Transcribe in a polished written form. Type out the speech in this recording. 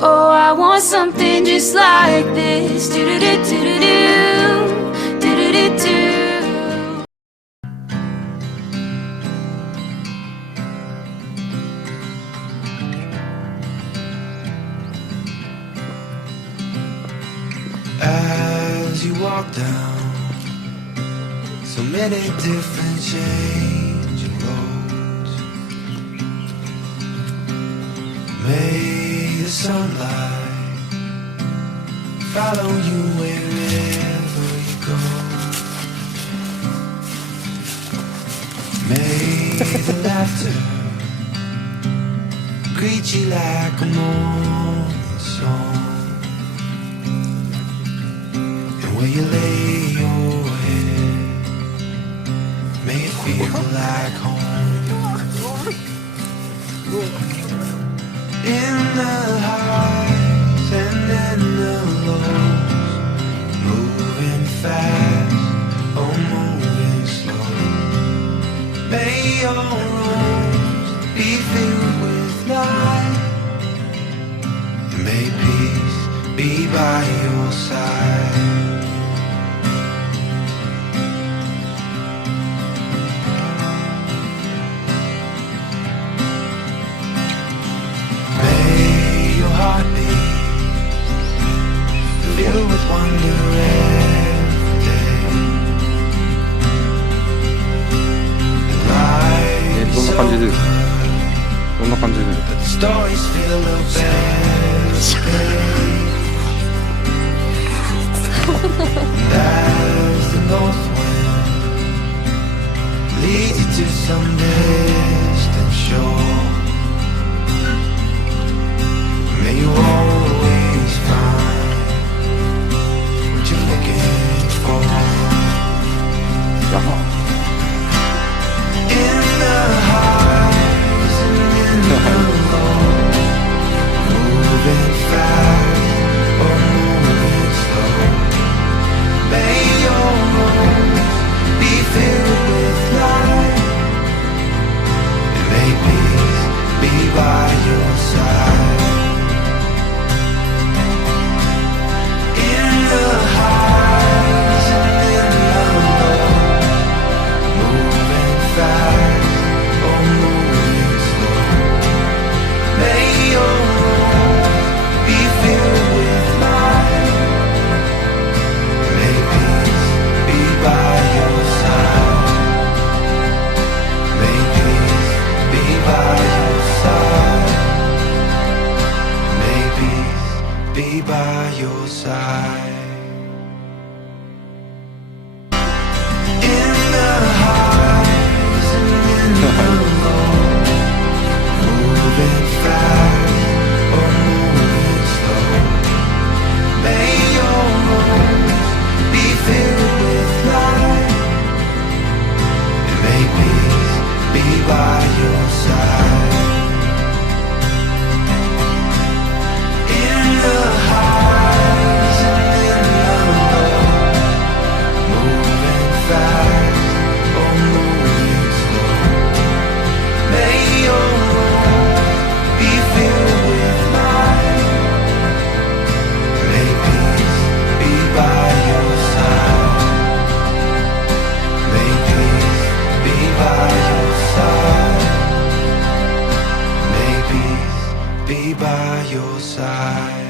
Oh, I want something just like this. Do do do do do do do do do. As you walk down so many different changing roads, may the sunlight follow you wherever you go. May the laughter greet you like a morning song. Where you lay your head, may it feel like home. In the highs and in the lows, moving fast or moving slow, may your roads be filled with light, and may peace be by your side. Filled with wonder every day. But the stories fill the best. And as the north wind leads you to some distant shore, may you always find what you're looking for. In the highs and in the lows, moving fast or moving slow, may your roads be filled with light, and may peace be by your side. In the highs and in the lows, moving fast or moving slow, may your roads be filled with light, may peace be by your side, may peace be by your side, may peace be by your side. In the highs and in the lows, moving fast or moving slow, may your roads be filled with light, and may peace be by your side. In the highs and in the lows, moving fast or moving slow, may your roads be filled with light, may peace be by your side, may peace be by your side, may peace be by your side.